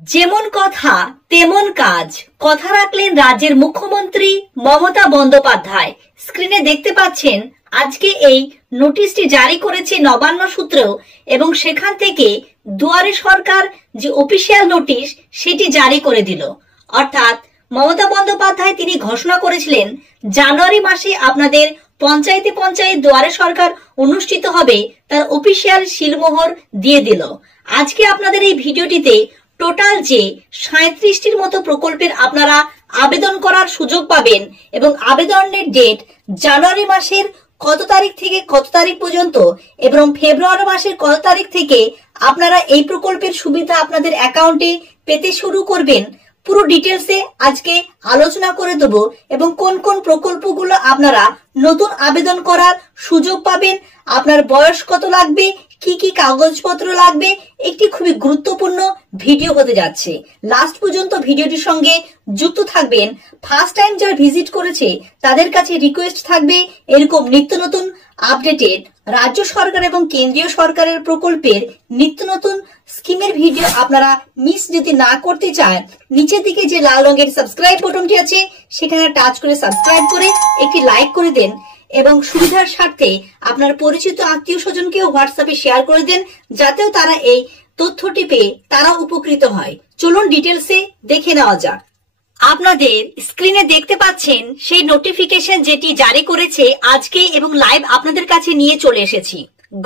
যেমন কথা তেমন কাজ, কথা রাখলেন রাজ্যের মুখ্যমন্ত্রী মমতা বন্দ্যোপাধ্যায়। স্ক্রিনে দেখতে পাচ্ছেন আজকে এই নোটিশটি জারি করেছে নবান্ন সূত্র এবং সেখান থেকে দুয়ারে সরকার যে অফিসিয়াল নোটিশ সেটি জারি করে দিল। অর্থাৎ মমতা বন্দ্যোপাধ্যায় তিনি ঘোষণা করেছিলেন জানুয়ারি মাসে আপনাদের পঞ্চায়েতে দুয়ারে সরকার অনুষ্ঠিত হবে, তার অফিসিয়াল সিলমোহর দিয়ে দিল। আজকে আপনাদের এই ভিডিওটিতে টোটাল যে 37টির মতো প্রকল্পের আপনারা আবেদন করার সুযোগ পাবেন এবং আবেদনের ডেট জানুয়ারি মাসের কত তারিখ থেকে কত তারিখ পর্যন্ত এবং ফেব্রুয়ারি মাসের কত তারিখ থেকে আপনারা এই প্রকল্পের সুবিধা আপনাদের অ্যাকাউন্টে পেতে শুরু করবেন, পুরো ডিটেলসে আজকে আলোচনা করে দেব এবং কোন কোন প্রকল্পগুলো আপনারা নতুন আবেদন করার সুযোগ পাবেন, আপনার বয়স কত লাগবে, কি কি কাগজপত্র লাগবে, একটি খুবই গুরুত্বপূর্ণ ভিডিও হতে যাচ্ছে। লাস্ট পর্যন্ত ভিডিওটির সঙ্গে যুক্ত থাকবেন। ফার্স্ট টাইম যারা ভিজিট করেছে তাদের কাছে রিকোয়েস্ট থাকবে এরকম নিত্য নতুন আপডেটেড রাজ্য সরকার এবং কেন্দ্রীয় সরকারের প্রকল্পের নিত্য নতুন স্কিমের ভিডিও আপনারা মিস যদি না করতে চান, নিচের দিকে যে লাল রঙের সাবস্ক্রাইব বাটনটি আছে সেখানে টাচ করে সাবস্ক্রাইব করে একটি লাইক করে দেন এবং সুবিধার স্বার্থে আপনার পরিচিত আত্মীয় স্বজনকেও হোয়াটসঅ্যাপে শেয়ার করে দেন, যাতেও তারা এই তথ্যটি পেয়ে তারা উপকৃত হয়। চলুন ডিটেলসে দেখে নেওয়া যাক। আপনাদের স্ক্রিনে দেখতে পাচ্ছেন সেই নোটিফিকেশন যেটি জারি করেছে আজকে এবং লাইভ আপনাদের কাছে নিয়ে চলে এসেছি।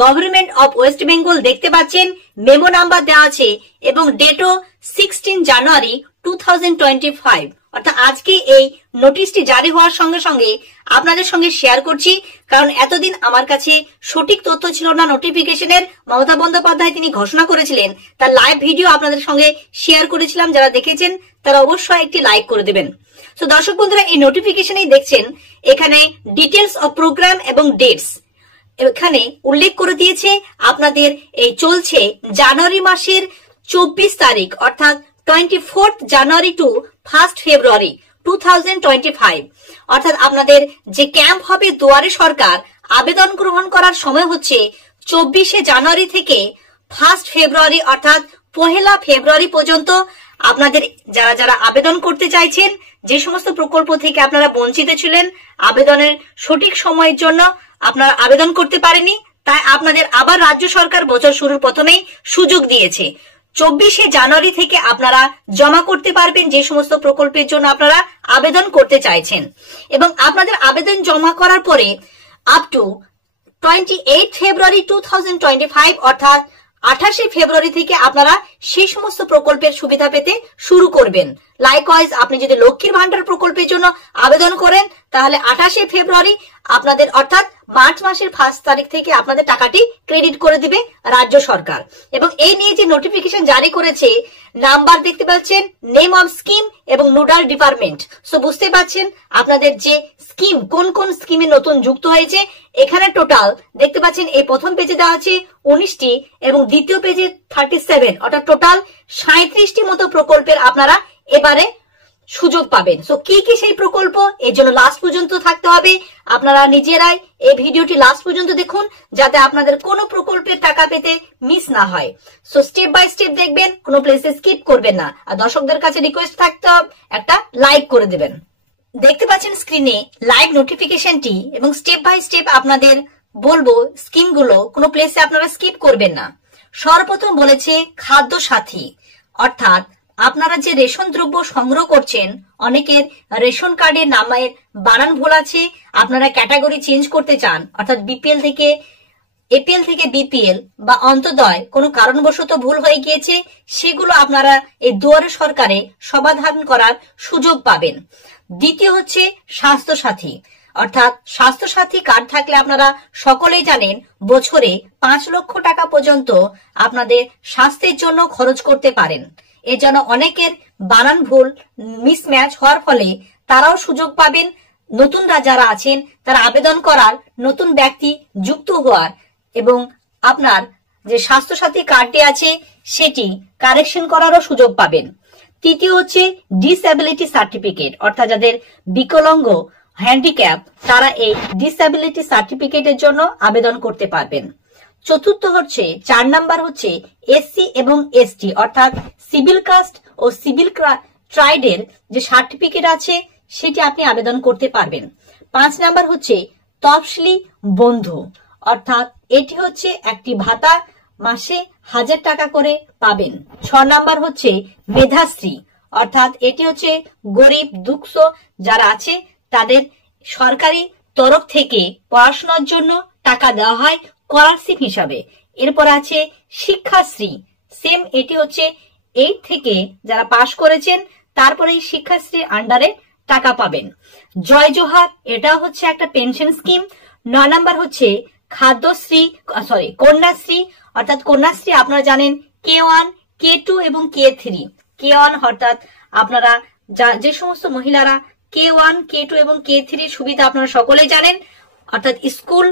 গভর্নমেন্ট অফ ওয়েস্ট বেঙ্গল দেখতে পাচ্ছেন, মেমো নাম্বার দেওয়া আছে এবং ডেটও 16 জানুয়ারি 2025। অর্থাৎ আজকে এই নোটিশটি জারি হওয়ার সঙ্গে সঙ্গে আপনাদের সঙ্গে শেয়ার করছি, কারণ এতদিন আমার কাছে সঠিক তথ্য ছিল না নোটিফিকেশনের। মমতা বন্দ্যোপাধ্যায় তিনি ঘোষণা করেছিলেন, তার লাইভ ভিডিও আপনাদের সঙ্গে শেয়ার করেছিলাম, যারা দেখেছেন তারা অবশ্যই একটি লাইক করে দেবেন। তো দর্শক বন্ধুরা, এই নোটিফিকেশনেই দেখছেন এখানে ডিটেলস অফ প্রোগ্রাম এবং ডেটস এখানে উল্লেখ করে দিয়েছে। আপনাদের এই চলছে জানুয়ারি মাসের 24 তারিখ অর্থাৎ 24 জানুয়ারি টু 1 ফেব্রুয়ারি 2025। অর্থাৎ আপনাদের যে ক্যাম্প হবে দুয়ারে সরকার, আবেদন গ্রহণ করার সময় হচ্ছে 24 জানুয়ারি থেকে 1 ফেব্রুয়ারি অর্থাৎ 1 ফেব্রুয়ারি পর্যন্ত। আপনাদের যারা যারা আবেদন করতে চাইছেন, যে সমস্ত প্রকল্প থেকে আপনারা বঞ্চিত ছিলেন, আবেদনের সঠিক সময়ের জন্য আপনারা আবেদন করতে পারেনি, তাই আপনাদের আবার রাজ্য সরকার বছর শুরুর প্রথমেই সুযোগ দিয়েছে। 24 জানুয়ারি থেকে আপনারা জমা করতে পারবেন যে সমস্ত প্রকল্পের জন্য আপনারা আবেদন করতে চাইছেন এবং আপনাদের আবেদন জমা করার পরে আপ টু 28 ফেব্রুয়ারি 2025 অর্থাৎ 28 ফেব্রুয়ারি থেকে আপনারা সেই সমস্ত প্রকল্পের সুবিধা পেতে শুরু করবেন। লাইকওয়াইজ আপনি যদি লক্ষ্মীর ভান্ডার প্রকল্পের জন্য আবেদন করেন তাহলে 28 ফেব্রুয়ারি আপনাদের অর্থাৎ মার্চ মাসের 1 তারিখ থেকে আপনাদের টাকাটি ক্রেডিট করে দিবে রাজ্য সরকার। এবং এই নিয়ে যে নোটিফিকেশন জারি করেছে, নাম্বার দেখতে পাচ্ছেন, নেম অফ স্কিম এবং নোডাল ডিপার্টমেন্ট। সো বুঝতে পারছেন আপনাদের যে স্কিম কোন কোন স্কিমে নতুন যুক্ত হয়েছে। এখানে টোটাল দেখতে পাচ্ছেন এই প্রথম পেজে দেওয়া আছে 19টি এবং দ্বিতীয় পেজে 37, অর্থাৎ টোটাল 37টি মতো প্রকল্পের আপনারা এবারে সুযোগ পাবেন। সো কি কি সেই প্রকল্প, এর জন্য লাস্ট পর্যন্ত থাকতে হবে। আপনারা নিজেরাই এই ভিডিওটি লাস্ট পর্যন্ত দেখুন যাতে আপনাদের কোনো প্রকল্পের টাকা পেতে মিস না হয়। সো স্টেপ বাই স্টেপ দেখবেন, কোনো প্লেসে স্কিপ করবেন না। আর দর্শকদের কাছে রিকোয়েস্ট থাকতে হবে একটা লাইক করে দেবেন। দেখতে পাচ্ছেন স্ক্রিনে লাইভ নোটিফিকেশনটি এবং স্টেপ বাই স্টেপ আপনাদের বলবো স্কিমগুলো, কোনো প্লেসে আপনারা স্কিপ করবেন না। সর্বপ্রথম বলেছে খাদ্য সাথী, অর্থাৎ আপনারা যে রেশন দ্রব্য সংগ্রহ করছেন, অনেকের রেশন কার্ডের নামের বানান ভুল আছে, আপনারা ক্যাটাগরি চেঞ্জ করতে চান, অর্থাৎ বিপিএল থেকে এপিএল থেকে বিপিএল বা অন্তোদয় কোনো কারণবশত ভুল হয়ে গিয়েছে, সেগুলো আপনারা এই দুয়ারে সরকারে সমাধান করার সুযোগ পাবেন। দ্বিতীয় হচ্ছে স্বাস্থ্য সাথী, অর্থাৎ স্বাস্থ্য সাথী কার্ড থাকলে আপনারা সকলেই জানেন বছরে 5 লক্ষ টাকা পর্যন্ত আপনাদের স্বাস্থ্যের জন্য খরচ করতে পারেন। এর জন্য অনেকের বানান ভুল মিসম্যাচ হওয়ার ফলে তারাও সুযোগ পাবেন। নতুনরা যারা আছেন তারা আবেদন করার, নতুন ব্যক্তি যুক্ত হওয়ার এবং আপনার যে স্বাস্থ্য সাথী কার্ডটি আছে সেটি কারেকশন করারও সুযোগ পাবেন। তৃতীয় হচ্ছে ডিসএবিলিটি সার্টিফিকেট, অর্থাৎ যাদের বিকলাঙ্গ হ্যান্ডিক্যাপ তারা এই ডিসএবিলিটি সার্টিফিকেটের জন্য আবেদন করতে পারবেন। চতুর্থ হচ্ছে 4 নাম্বার হচ্ছে এসসি এবং এসটি অর্থাৎ সিভিল কাস্ট ও সিভিল ট্রাইডের যে সার্টিফিকেট আছে সেটি আপনি আবেদন করতে পারবেন। 5 নাম্বার হচ্ছে তফসিলি বন্ধু অর্থাৎ এটি হচ্ছে একটি ভাতা, মাসে 1000 টাকা করে পাবেন। 6 নাম্বার হচ্ছে মেধাশ্রী অর্থাৎ এটি হচ্ছে গরিব দুঃস্থ যারা আছে তাদের সরকারি তরফ থেকে পড়াশোনার জন্য টাকা দেওয়া হয় স্কলারশিপ হিসাবে। এরপর আছে শিক্ষাশ্রী, সেম এটি হচ্ছে 8 থেকে যারা পাশ করেছেন তারপরে এই শিক্ষাশ্রীর আন্ডারে টাকা পাবেন। জয় জোহার এটা হচ্ছে একটা পেনশন স্কিম। 9 নাম্বার হচ্ছে কন্যাশ্রী অর্থাৎ কন্যাশ্রী আপনারা জানেন K1, K2 এবং K3। K1 অর্থাৎ আপনারা যে সমস্ত মহিলারা K1, K2 এবং K3 সুবিধা আপনারা সকলেই জানেন, অর্থাৎ স্কুল,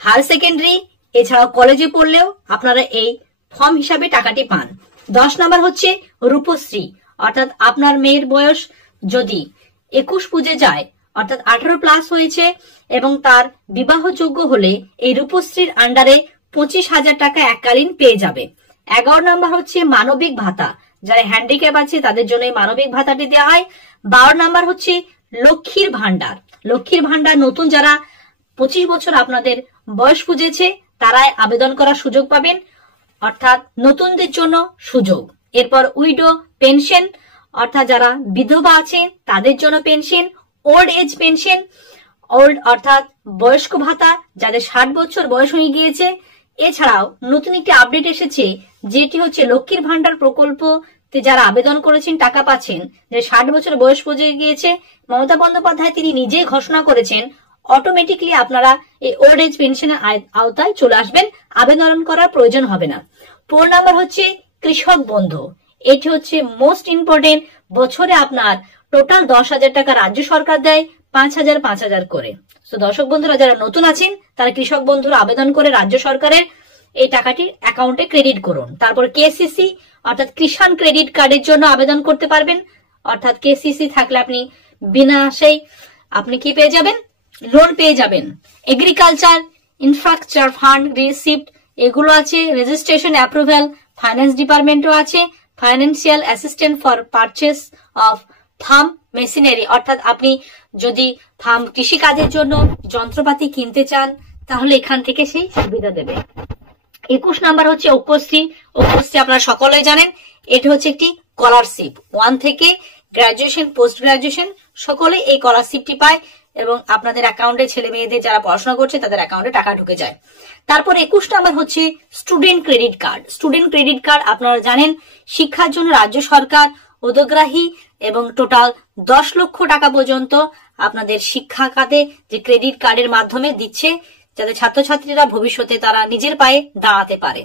হায়ার সেকেন্ডারি এছাড়াও কলেজে পড়লেও আপনারা এই ফর্ম হিসাবে টাকাটি পান। 10 নাম্বার হচ্ছে রূপশ্রী অর্থাৎ আপনার মেয়ের বয়স যদি 21 পুজে যায় অর্থাৎ 18+ হয়েছে এবং তার বিবাহযোগ্য হলে এই রূপশ্রীর আন্ডারে 25,000 টাকা এককালীন পেয়ে যাবে। 11 নাম্বার হচ্ছে মানবিক ভাতা, যারা হ্যান্ডিক্যাপ আছে তাদের জন্য এই মানবিক ভাতাটি দেওয়া হয়। 12 নাম্বার হচ্ছে লক্ষ্মীর ভান্ডার। লক্ষ্মীর ভান্ডার নতুন যারা 25 বছর আপনাদের বয়স পুজেছে তারাই আবেদন করার সুযোগ পাবেন, অর্থাৎ নতুনদের জন্য সুযোগ। এরপর উইডো পেনশন অর্থাৎ যারা বিধবা আছে তাদের জন্য pension. Old age pension, old অর্থাৎ বয়স্ক ভাতা যাদের 60 বছর বয়স হয়ে গিয়েছে। এছাড়াও নতুন একটি আপডেট এসেছে যেটি হচ্ছে লক্ষ্মীর ভান্ডার প্রকল্পতে যারা আবেদন করেছেন টাকা পাচ্ছেন, যে 60 বছর বয়স পৌঁছে গিয়েছে মমতা বন্দ্যোপাধ্যায় তিনি নিজেই ঘোষণা করেছেন অটোমেটিকলি আপনারা এই ওল্ড এজ পেনশনের আওতায় চলে আসবেন, আবেদন করার প্রয়োজন হবে না। 4 নাম্বার হচ্ছে কৃষক বন্ধু, এটি হচ্ছে মোস্ট ইম্পর্টেন্ট। বছরে আপনার টোটাল 10,000 টাকা রাজ্য সরকার দেয়, 5,000 করে। তো দর্শক বন্ধুরা যারা নতুন আছেন তারা কৃষক বন্ধুর আবেদন করে রাজ্য সরকারের এই টাকাটি অ্যাকাউন্টে ক্রেডিট করুন। তারপর কেসিসি অর্থাৎ কিষাণ ক্রেডিট কার্ডের জন্য আবেদন করতে পারবেন, অর্থাৎ কেসিসি থাকলে আপনি বিনা আশায় আপনি কি পেয়ে যাবেন, লোন পেয়ে যাবেন। এগ্রিকালচার ইনফ্রাস্ট্রাকচার ফান্ড রিসিপ্ট এগুলো আছে। রেজিস্ট্রেশন অ্যাপ্রুভাল ফাইন্যান্স ডিপার্টমেন্টও আছে। Financial assistant for purchase of farm machinery অর্থাৎ আপনি যদি ফার্ম কৃষিকাজের জন্য যন্ত্রপাতি কিনতে চান তাহলে এখান থেকে সেই সুবিধা দেবে। 21 নাম্বার হচ্ছে ঐক্যশ্রী। ঐক্যশ্রী আপনারা সকলে জানেন এটা হচ্ছে একটি স্কলারশিপ, 1 থেকে গ্রাজুয়েশন পোস্ট গ্রাজুয়েশন সকলে এই স্কলারশিপটি পায় এবং আপনাদের অ্যাকাউন্টে ছেলে মেয়েদের যারা পড়াশোনা করছে তাদের অ্যাকাউন্টে টাকা ঢুকে যায়। তারপর 21 নাম্বার হচ্ছে student credit card. Student credit card আপনারা জানেন শিক্ষার জন্য রাজ্য সরকার উদ্যোগগ্রাহী এবং টোটাল 10 লক্ষ টাকা পর্যন্ত আপনাদের শিক্ষা খাতে যে ক্রেডিট কার্ডের মাধ্যমে দিচ্ছে, যাতে ছাত্রছাত্রীরা ভবিষ্যতে তারা নিজের পায়ে দাঁড়াতে পারে।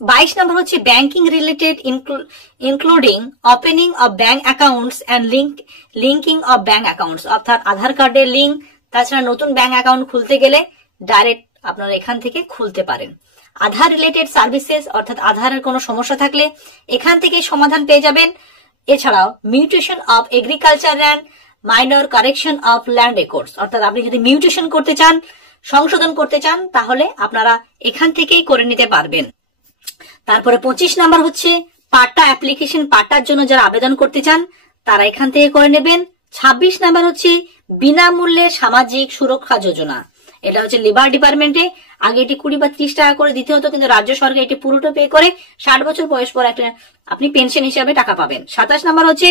22 নাম্বার হচ্ছে banking related including opening of bank accounts and linking of bank accounts অর্থাৎ আধার কার্ডের লিঙ্ক, তাছাড়া নতুন ব্যাংক অ্যাকাউন্ট খুলতে গেলে ডাইরেক্ট আপনারা এখান থেকে খুলতে পারেন। আধার রিলেটেড সার্ভিসেস অর্থাৎ আধারের কোনো সমস্যা থাকলে এখান থেকে সমাধান পেয়ে যাবেন। এছাড়াও mutation of agriculture land, minor correction of land records অর্থাৎ আপনি যদি মিউটেশন করতে চান, সংশোধন করতে চান তাহলে আপনারা এখান থেকেই করে নিতে পারবেন। তারপরে 25 নাম্বার হচ্ছে পাট্টা অ্যাপ্লিকেশন, পাট্টার জন্য যারা আবেদন করতে চান তারা এখান থেকে করে নেবেন। 26 নাম্বার হচ্ছে বিনামূল্যে সামাজিক সুরক্ষা যোজনা, এটা হচ্ছে লেবার ডিপার্টমেন্টে আগে এটি 20 বা 30 টাকা করে দিতে হতো, কিন্তু রাজ্য সরকার এটি পুরোটা পে করে 60 বছর বয়স পর একটা আপনি পেনশন হিসাবে টাকা পাবেন। 27 নাম্বার হচ্ছে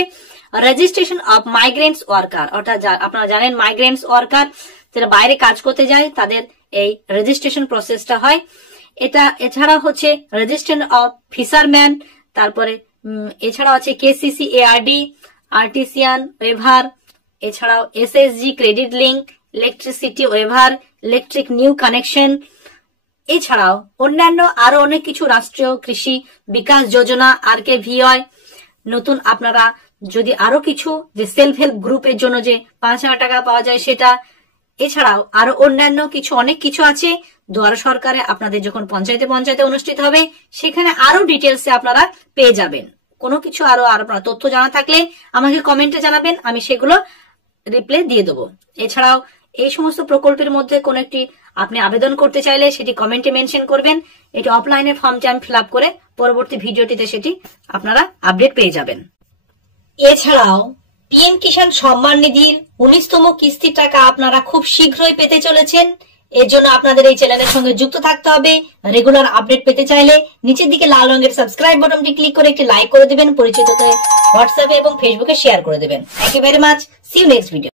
রেজিস্ট্রেশন অফ মাইগ্রেন্টস ওয়ার্কার অর্থাৎ আপনারা জানেন মাইগ্রেন্টস ওয়ার্কার যারা বাইরে কাজ করতে যায় তাদের এই রেজিস্ট্রেশন প্রসেসটা হয়। এছাড়া হচ্ছে রেজিস্ট্রেশন অফ ফিশারম্যান, তারপরে এছাড়াও আছে কেসিসি এআরডি, আর্টিসিয়ান ওয়েভার, এছাড়াও SSG credit link, electricity waiver, electric new connection, এছাড়াও অন্যান্য আরো অনেক কিছু রাষ্ট্রীয় কৃষি বিকাশ যোজনা RKVY। নতুন আপনারা যদি আরো কিছু যে সেলফ হেল্প গ্রুপের জন্য যে 5,000 টাকা পাওয়া যায় সেটা, এছাড়াও আরো অন্যান্য কিছু অনেক কিছু আছে। দুয়ারে সরকারে আপনাদের যখন পঞ্চায়েতে অনুষ্ঠিত হবে সেখানে আরো ডিটেলসে আপনারা পেয়ে যাবেন। কোনো কিছু আরো আপনার তথ্য জানা থাকলে আমাকে কমেন্টে জানাবেন, আমি সেগুলো রিপ্লাই দিয়ে দেবো। এছাড়াও এই সমস্ত প্রকল্পের মধ্যে কোন একটি আপনি আবেদন করতে চাইলে সেটি কমেন্টে মেনশন করবেন। এটি অফলাইনে ফর্মটি আমি ফিল আপ করে পরবর্তী ভিডিওটিতে সেটি আপনারা আপডেট পেয়ে যাবেন। এছাড়াও পিএম কিষাণ সম্মান নিধির 19তম কিস্তির টাকা আপনারা খুব শীঘ্রই পেতে চলেছেন। এর জন্য আপনাদের এই চ্যানেলের সঙ্গে যুক্ত থাকতে হবে। রেগুলার আপডেট পেতে চাইলে নিচের দিকে লাল রঙের সাবস্ক্রাইব বাটনটি ক্লিক করে একটি লাইক করে দেবেন, পরিচিতদের হোয়াটসঅ্যাপে এবং ফেসবুকে শেয়ার করে দেবেন। Thank you very much. See you next video.